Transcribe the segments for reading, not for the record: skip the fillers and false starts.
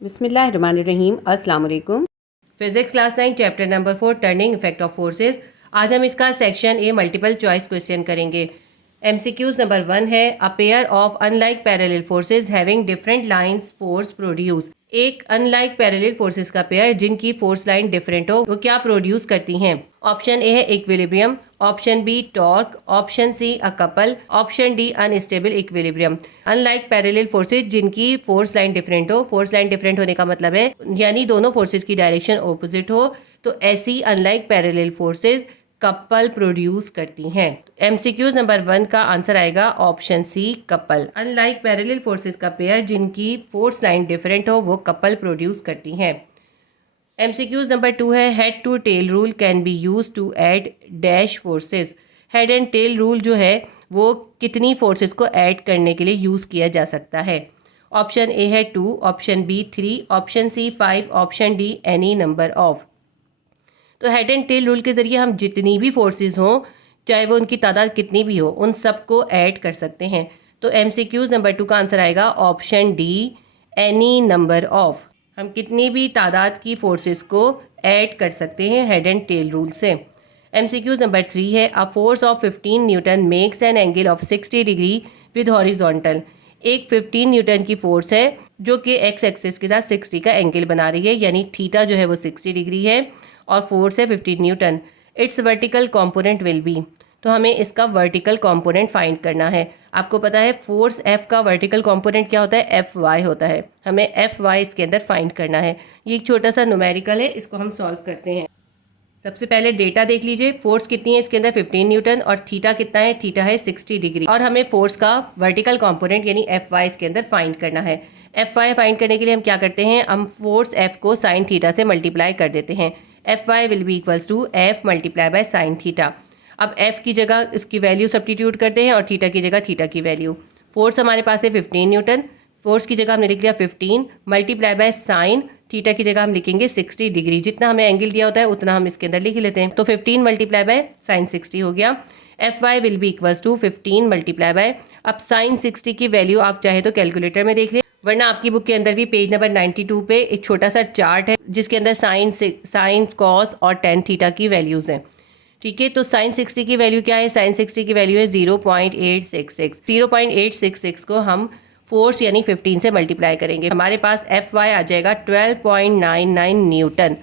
बिस्मिल्लाहिर्रहमानिर्रहीम। अस्सलाम वालेकुम। Physics class 9 chapter number 4 turning effect of forces. आज हम इसका section A multiple choice question करेंगे। एमसीक्यूज नंबर 1 है a pair of unlike parallel forces having different lines force produce. एक अनलाइक पैरेलल फोर्सेस का पेयर जिनकी फोर्स लाइन डिफरेंट हो वो क्या प्रोड्यूस करती हैं। ऑप्शन ए है equilibrium, option B torque, option C a couple, option D unstable equilibrium. Unlike parallel forces जिनकी फोर्स लाइन डिफरेंट हो, फोर्स लाइन डिफरेंट होने का मतलब है यानी दोनों फोर्सेस की डायरेक्शन ऑपोजिट हो, तो ऐसी unlike parallel forces couple produce करती हैं। एमसीक्यूज नंबर 1 का आंसर आएगा option C couple. Unlike parallel forces का पेयर जिनकी फोर्स लाइन डिफरेंट हो वो कपल प्रोड्यूस करती हैं। एमसीक्यूज नंबर 2 है head to tail rule can be use to add dash forces. Head and tail rule जो है वो कितनी फोर्सेस को ऐड करने के लिए यूज़ किया जा सकता है। ऑप्शन ए है 2, option B 3, option C 5, option D any number of. तो हेड एंड टेल रूल के ज़रिए हम जितनी भी फोर्सेस हों, चाहे वो उनकी तादाद कितनी भी हो, उन सबको ऐड कर सकते हैं। तो एमसीक्यूज नंबर 2 का आंसर आएगा option D any number of. हम कितनी भी तादाद की फोर्सेस को ऐड कर सकते हैं हेड एंड टेल रूल से। एमसीक्यूज नंबर 3 है a force of 15 Newton makes an angle of 60 degree with horizontal. एक 15 न्यूटन की फोर्स है जो कि एक्स एक्सिस के साथ 60 का एंगल बना रही है, यानी थीटा जो है वो 60 डिग्री है और फोर्स है 15 Newton. It's vertical component will be. तो हमें इसका वर्टिकल कंपोनेंट फाइंड करना है। आपको पता है फोर्स एफ का वर्टिकल कंपोनेंट क्या होता है, एफ वाई होता है। हमें एफ वाई इसके अंदर फाइंड करना है। ये एक छोटा सा न्यूमेरिकल है, इसको हम सॉल्व करते हैं। सबसे पहले डेटा देख लीजिए। फोर्स कितनी है इसके अंदर 15 न्यूटन और थीटा कितना है, थीटा है 60 डिग्री। और हमें फोर्स का वर्टिकल कंपोनेंट यानी एफ वाई इसके अंदर फाइंड करना है। एफ वाई फाइंड करने के लिए हम क्या करते हैं, हम फोर्स एफ को साइन थीटा से मल्टीप्लाई कर देते हैं। F Y will be equals to F multiply by sine theta. अब एफ की जगह इसकी वैल्यू सब्स्टिट्यूट करते हैं और थीटा की जगह थीटा की वैल्यू। फोर्स हमारे पास है 15 न्यूटन, फोर्स की जगह हमने लिख लिया 15 मल्टीप्लाई बाय साइन थीटा की जगह हम लिखेंगे 60 डिग्री। जितना हमें एंगल दिया होता है उतना हम इसके अंदर लिख लेते हैं। तो 15 मल्टीप्लाई बाय साइन 60 हो गया। F Y will be equals to 15 multiply by, अब साइन 60 की वैल्यू आप चाहे तो कैलकुलेटर में देख लें, वरना आपकी बुक के अंदर भी पेज नंबर 92 पे एक छोटा सा चार्ट है जिसके अंदर साइन कॉस और टेन थीटा की वैल्यूज़ हैं। ठीक है, तो साइन 60 की वैल्यू क्या है, साइन 60 की वैल्यू है 0.866। 0.866 को हम फोर्स यानी 15 से मल्टीप्लाई करेंगे, हमारे पास एफ वाई आ जाएगा 12.99 न्यूटन।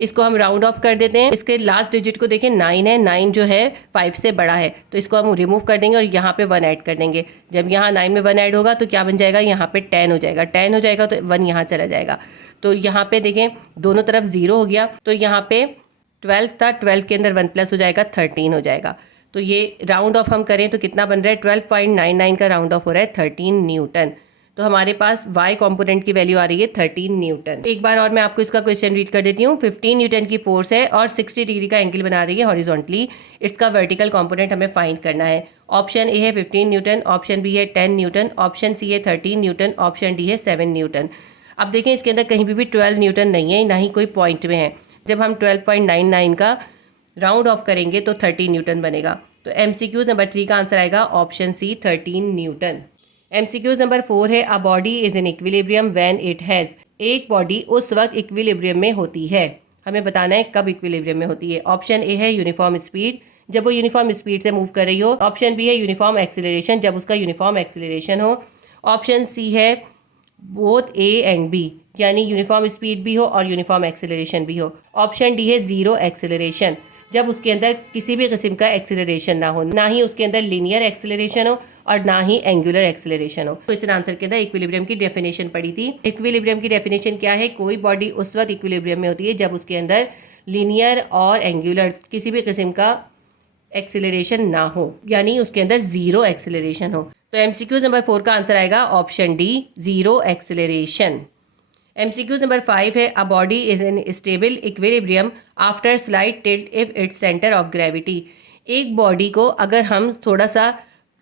इसको हम राउंड ऑफ कर देते हैं। इसके लास्ट डिजिट को देखें 9 है, 9 जो है 5 से बड़ा है, तो इसको हम रिमूव कर देंगे और यहाँ पे 1 ऐड कर देंगे। जब यहाँ 9 में 1 ऐड होगा तो क्या बन जाएगा, यहाँ पे 10 हो जाएगा। 10 हो जाएगा तो 1 यहाँ चला जाएगा। तो यहाँ पे देखें दोनों तरफ 0 हो गया, तो यहाँ पे 12 था, 12 के अंदर 1 प्लस हो जाएगा 13 हो जाएगा। तो ये राउंड ऑफ हम करें तो कितना बन रहा है, 12.99 का राउंड ऑफ हो रहा है 13 न्यूटन। तो हमारे पास y कंपोनेंट की वैल्यू आ रही है 13 न्यूटन। एक बार और मैं आपको इसका क्वेश्चन रीड कर देती हूँ। 15 न्यूटन की फोर्स है और 60 डिग्री का एंगल बना रही है हॉरिजॉन्टली। इसका वर्टिकल कंपोनेंट हमें फाइंड करना है। ऑप्शन ए है 15 न्यूटन, ऑप्शन बी है 10 न्यूटन, ऑप्शन सी है 13 न्यूटन, ऑप्शन डी है 7 न्यूटन। अब देखें इसके अंदर कहीं भी 12 न्यूटन नहीं है, ना ही कोई पॉइंट में है। जब हम 12.99 का राउंड ऑफ करेंगे तो 13 न्यूटन बनेगा। तो एमसीक्यूज नंबर 3 का आंसर आएगा option C 13 newton. MCQs number 4 है a body is in equilibrium when it has. एक बॉडी उस वक्त इक्विलिब्रियम में होती है, हमें बताना है कब इक्विलिब्रियम में होती है। ऑप्शन ए है यूनिफॉर्म स्पीड, जब वो यूनिफॉर्म स्पीड से मूव कर रही हो। ऑप्शन बी है यूनिफॉर्म एक्सीलरेशन, जब उसका यूनिफॉर्म एक्सीलरेशन हो। ऑप्शन सी है बोथ ए एंड बी, यानी यूनिफॉर्म स्पीड भी हो और यूनिफॉर्म एक्सीलरेशन भी हो। ऑप्शन डी है जीरो एक्सीलरेशन, जब उसके अंदर किसी भी किस्म का एक्सीलरेशन ना हो, ना ही उसके अंदर लीनियर एक्सीलरेशन हो और ना ही एंगुलर एक्सीलरेशन हो। क्वेश्चन आंसर के अंदर इक्विलिब्रियम की डेफिनेशन पढ़ी थी। इक्विलिब्रियम की डेफिनेशन क्या है, कोई बॉडी उस वक्त इक्विलिब्रियम में होती है जब उसके अंदर लीनियर और एंगुलर किसी भी किस्म का एक्सीलरेशन ना हो, यानी उसके अंदर जीरो एक्सीलरेशन हो। तो एमसीक्यूज नंबर 4 का आंसर आएगा option D zero acceleration. MCQs number 5 है a body is in stable equilibrium after slight tilt if it's centre of gravity. एक बॉडी को अगर हम थोड़ा सा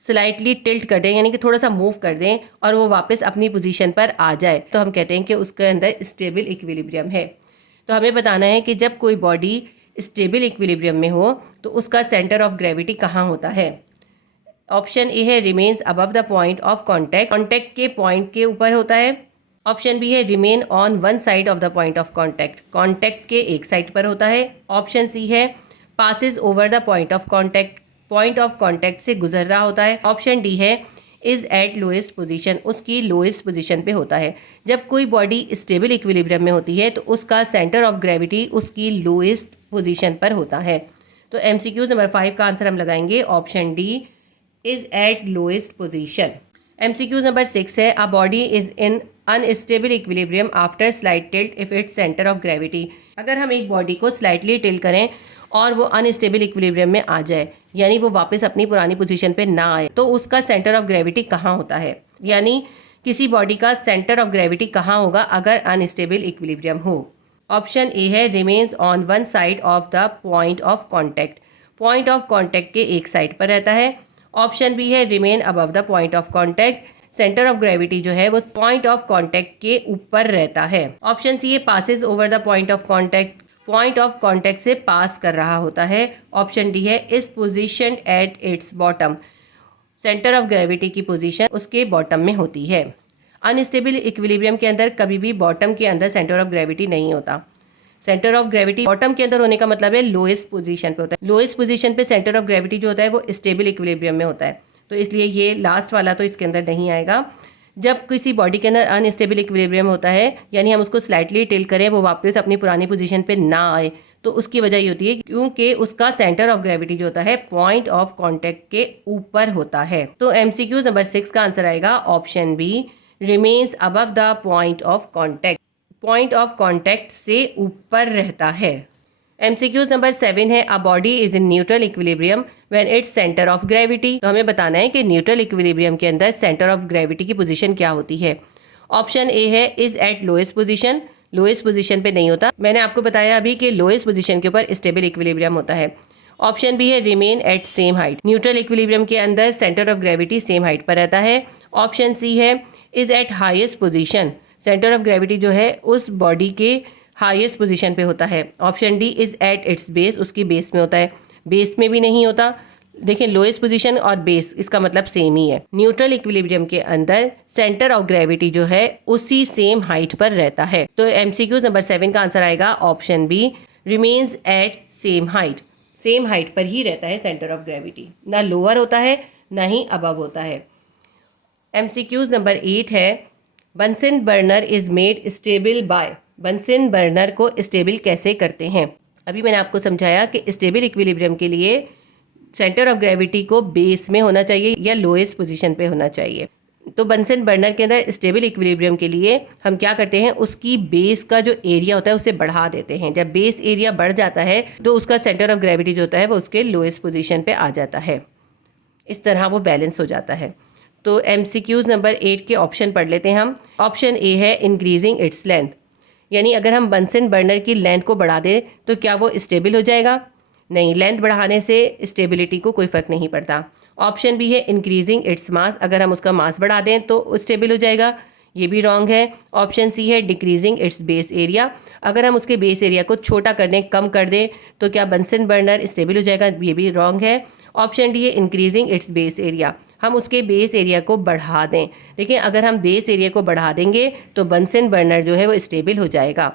स्लाइटली टिल्ट कर दें, यानी कि थोड़ा सा मूव कर दें और वो वापस अपनी पोजीशन पर आ जाए, तो हम कहते हैं कि उसके अंदर स्टेबल इक्विलिब्रियम है। तो हमें बताना है कि जब कोई बॉडी स्टेबल इक्विलिब्रियम में हो तो उसका सेंटर ऑफ ग्रेविटी कहाँ होता है। ऑप्शन ए है remains above the point of contact, contact के पॉइंट के ऊपर होता है। ऑप्शन बी है remain on one side of the point of contact, contact के एक साइड पर होता है। ऑप्शन सी है passes over the point of contact, point of contact से गुजर रहा होता है। ऑप्शन डी है इज एट लोएस्ट पोजीशन, उसकी लोएस्ट पोजीशन पे होता है। जब कोई बॉडी स्टेबल इक्विलिब्रियम में होती है तो उसका सेंटर ऑफ ग्रेविटी उसकी लोएस्ट पोजीशन पर होता है। तो MCQ नंबर 5 का आंसर हम लगाएंगे option D is at lowest position. MCQ number 6 है a body is in unstable equilibrium after slight tilt if it's centre of gravity. अगर हम एक बॉडी को स्लाइटली टिल्ट करें और वो अनस्टेबल इक्विलिब्रियम में आ जाए, यानी वो वापस अपनी पुरानी पोजीशन पे ना आए, तो उसका सेंटर ऑफ ग्रेविटी कहाँ होता है, यानी किसी बॉडी का सेंटर ऑफ ग्रेविटी कहाँ होगा अगर अनस्टेबल इक्विलिब्रियम हो। ऑप्शन ए है remains on one side of the point of contact, point of contact के एक साइड पर रहता है। ऑप्शन बी है remain above the point of contact, centre of gravity जो है वो पॉइंट ऑफ कॉन्टैक्ट के ऊपर रहता है। ऑप्शन सी है passes over the point of contact, point of contact से पास कर रहा होता है। ऑप्शन डी है is position at its bottom, centre of gravity की पोजीशन उसके बॉटम में होती है। अनस्टेबल इक्विलिब्रियम के अंदर कभी भी बॉटम के अंदर सेंटर ऑफ ग्रेविटी नहीं होता। सेंटर ऑफ ग्रेविटी बॉटम के अंदर होने का मतलब है लोएस्ट पोजीशन पे होता है। लोएस्ट पोजीशन पे सेंटर ऑफ ग्रेविटी जो होता है वो स्टेबल इक्विलिब्रियम में होता है, तो इसलिए ये लास्ट वाला तो इसके अंदर नहीं आएगा। जब किसी बॉडी के अंदर अनस्टेबल इक्विलिब्रियम होता है, यानी हम उसको स्लाइटली टिल्ट करें, वो वापस अपनी पुरानी पोजीशन पे ना आए, तो उसकी वजह ये होती है क्योंकि उसका सेंटर ऑफ ग्रेविटी जो होता है पॉइंट ऑफ कॉन्टैक्ट के ऊपर होता है। तो MCQ नंबर 6 का आंसर आएगा option B remains above the point of contact, point of contact से ऊपर रहता है। MCQ नंबर 7 है a body is in neutral equilibrium when its centre of gravity. तो हमें बताना है कि न्यूट्रल इक्विलिब्रियम के अंदर सेंटर ऑफ ग्रेविटी की पोजीशन क्या होती है। ऑप्शन ए है is at lowest position, lowest position पे नहीं होता। मैंने आपको बताया अभी कि लोएस्ट पोजीशन के ऊपर स्टेबल इक्विलिब्रियम होता है। ऑप्शन बी है remain at same height, neutral equilibrium के अंदर centre of gravity same height पर रहता है। ऑप्शन सी है is eight highest position, centre of gravity जो है उस बॉडी के हाईएस्ट पोजीशन पे होता है। Option D is at its base, उसकी बेस में होता है। बेस में भी नहीं होता। देखें लोएस्ट पोजीशन और बेस इसका मतलब सेम ही है। न्यूट्रल इक्विलिब्रियम के अंदर सेंटर ऑफ ग्रेविटी जो है उसी सेम हाइट पर रहता है। तो MCQ नंबर 7 का आंसर आएगा option B remains at same height, same height पर ही रहता है सेंटर ऑफ ग्रेविटी, ना लोअर होता है ना ही अबव होता है। MCQ नंबर 8 है Bunsen burner is made stable by, Bunsen burner को स्टेबल कैसे करते हैं। अभी मैंने आपको समझाया कि स्टेबल इक्विलिब्रियम के लिए सेंटर ऑफ ग्रेविटी को बेस में होना चाहिए या लोएस्ट पोजीशन पे होना चाहिए। तो बंसन बर्नर के अंदर स्टेबल इक्विलिब्रियम के लिए हम क्या करते हैं, उसकी बेस का जो एरिया होता है उसे बढ़ा देते हैं। जब बेस एरिया बढ़ जाता है तो उसका सेंटर ऑफ ग्रेविटी जो होता है वो उसके लोएस्ट पोजीशन पे आ जाता है। इस तरह वो बैलेंस हो जाता है। तो MCQ नंबर 8 के ऑप्शन पढ़ लेते हैं हम। ऑप्शन ए है इंक्रीजिंग इट्स लेंथ, यानी अगर हम बंसन बर्नर की लेंथ को बढ़ा दें तो क्या वो स्टेबल हो जाएगा? नहीं, लेंथ बढ़ाने से स्टेबिलिटी को कोई फ़र्क नहीं पड़ता। ऑप्शन बी है इंक्रीजिंग इट्स मास, अगर हम उसका मास बढ़ा दें तो स्टेबल हो जाएगा, ये भी रॉन्ग है। ऑप्शन सी है डिक्रीजिंग इट्स बेस एरिया, अगर हम उसके बेस एरिया को छोटा कर दें, कम कर दें, तो क्या बंसन बर्नर स्टेबल हो जाएगा, ये भी रॉन्ग है। ऑप्शन डी है इंक्रीजिंग इट्स बेस एरिया, हम उसके बेस एरिया को बढ़ा दें। देखिए अगर हम बेस एरिया को बढ़ा देंगे तो बंसन बर्नर जो है वो स्टेबल हो जाएगा।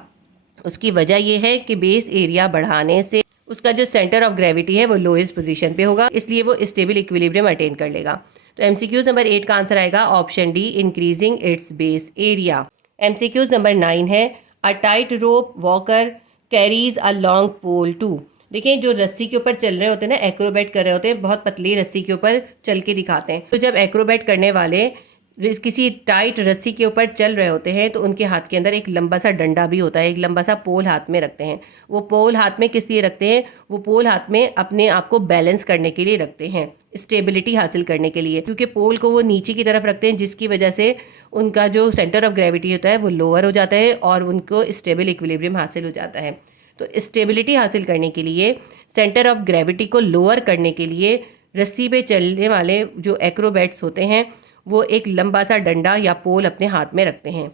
उसकी वजह यह है कि बेस एरिया बढ़ाने से उसका जो सेंटर ऑफ ग्रेविटी है वो लोएस्ट पोजीशन पे होगा, इसलिए वो स्टेबल इक्विलिब्रियम अटेन कर लेगा। तो MCQ नंबर 8 का आंसर आएगा option D increasing its base area. MCQ number 9 है a tight rope walker carries a long pole to. देखिए जो रस्सी के ऊपर चल रहे होते हैं ना, एक्रोबैट कर रहे होते हैं, बहुत पतली रस्सी के ऊपर चल के दिखाते हैं। तो जब एक्रोबैट करने वाले किसी टाइट रस्सी के ऊपर चल रहे होते हैं तो उनके हाथ के अंदर एक लंबा सा डंडा भी होता है, एक लंबा सा पोल हाथ में रखते हैं। वो पोल हाथ में किस लिए रखते हैं? वो पोल हाथ में अपने आप को बैलेंस करने के लिए रखते हैं, स्टेबिलिटी हासिल करने के लिए, क्योंकि पोल को वो नीचे की तरफ रखते हैं जिसकी वजह से उनका जो सेंटर ऑफ ग्रेविटी होता है वो लोअर हो जाता है और उनको स्टेबल इक्विलिब्रियम हासिल हो जाता है। तो स्टेबिलिटी हासिल करने के लिए, सेंटर ऑफ ग्रेविटी को लोअर करने के लिए रस्सी पे चलने वाले जो एक्रोबैट्स होते हैं वो एक लंबा सा डंडा या पोल अपने हाथ में रखते हैं।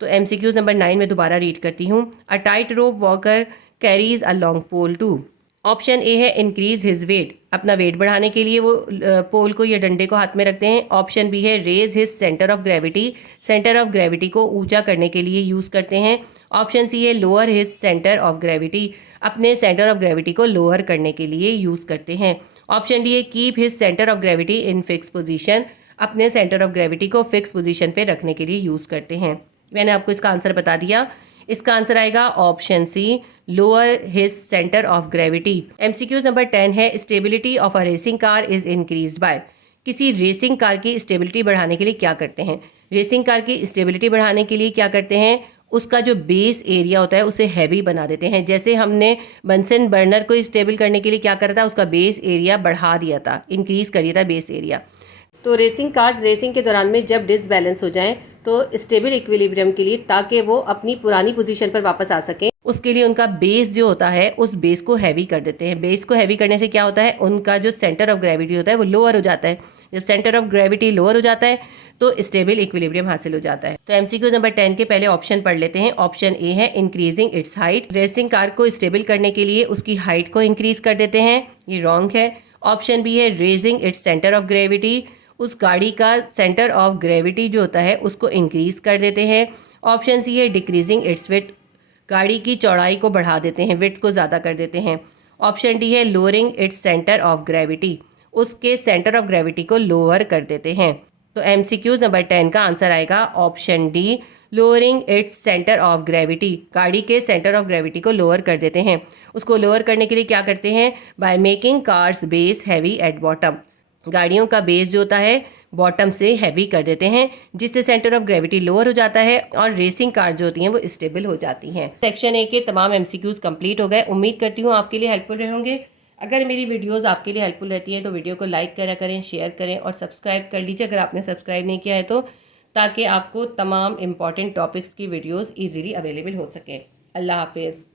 तो MCQ नंबर 9 में दोबारा रीड करती हूँ। A tight rope walker carries a long pole to. Option A है इंक्रीज हिज वेट, अपना वेट बढ़ाने के लिए वो पोल को या डंडे को हाथ में रखते हैं। ऑप्शन बी है raise his centre of gravity, centre of gravity को ऊंचा करने के लिए यूज़ करते हैं। ऑप्शन सी है lower his centre of gravity, अपने सेंटर ऑफ ग्रेविटी को लोअर करने के लिए यूज़ करते हैं। ऑप्शन डी है keep his centre of gravity in fix position, अपने सेंटर ऑफ ग्रेविटी को फिक्स पोजीशन पे रखने के लिए यूज़ करते हैं। मैंने आपको इसका आंसर बता दिया। इसका आंसर आएगा option C lower his centre of gravity. MCQs number 10 है stability of a racing car is increased by. किसी रेसिंग कार की स्टेबिलिटी बढ़ाने के लिए क्या करते हैं? रेसिंग कार की स्टेबिलिटी बढ़ाने के लिए क्या करते हैं? उसका जो बेस एरिया होता है उसे हैवी बना देते हैं। जैसे हमने बंसन बर्नर को स्टेबल करने के लिए क्या करा था, उसका बेस एरिया बढ़ा दिया था, इंक्रीज कर दिया था बेस एरिया। तो रेसिंग कार्स रेसिंग के दौरान में जब डिसबैलेंस हो जाएं तो स्टेबल इक्विलिब्रियम के लिए, ताकि वो अपनी पुरानी पोजीशन पर वापस आ सकें, उसके लिए उनका बेस जो होता है उस बेस को हैवी कर देते हैं। बेस को हैवी करने से क्या होता है, उनका जो सेंटर ऑफ ग्रेविटी होता है वो लोअर हो जाता है। जब सेंटर ऑफ ग्रेविटी लोअर हो जाता है तो स्टेबल इक्विलिब्रियम हासिल हो जाता है। तो एमसीक्यू नंबर 10 के पहले ऑप्शन पढ़ लेते हैं। ऑप्शन ए है increasing its height, racing car को स्टेबल करने के लिए उसकी हाइट को इंक्रीज कर देते हैं, ये रॉन्ग है। ऑप्शन बी है raising it's centre of gravity, उस गाड़ी का सेंटर ऑफ ग्रेविटी जो होता है उसको इंक्रीज कर देते हैं। ऑप्शन सी है डिक्रीजिंग इट्स विड्थ, गाड़ी की चौड़ाई को बढ़ा देते हैं, विड्थ को ज़्यादा कर देते हैं। ऑप्शन डी है lowering it's centre of gravity, उसके सेंटर ऑफ ग्रेविटी को लोअर कर देते हैं। तो एमसीक्यूज नंबर 10 का आंसर आएगा option D lowering it's centre of gravity, गाड़ी के सेंटर ऑफ ग्रेविटी को लोअर कर देते हैं। उसको लोअर करने के लिए क्या करते हैं, by making cars base heavy at bottom, गाड़ियों का बेस जो होता है बॉटम से हैवी कर देते हैं, जिससे सेंटर ऑफ ग्रेविटी लोअर हो जाता है और रेसिंग कार जो होती हैं वो स्टेबल हो जाती हैं। सेक्शन ए के तमाम एमसीक्यूज कंप्लीट हो गए। उम्मीद करती हूँ आपके लिए हेल्पफुल रहे होंगे। अगर मेरी वीडियोस आपके लिए हेल्पफुल रहती हैं तो वीडियो को लाइक करा करें, शेयर करें और सब्सक्राइब कर लीजिए अगर आपने सब्सक्राइब नहीं किया है तो, ताकि आपको तमाम इंपॉर्टेंट टॉपिक्स की वीडियोज़ ईजिली अवेलेबल हो सकें। अल्लाह हाफिज़।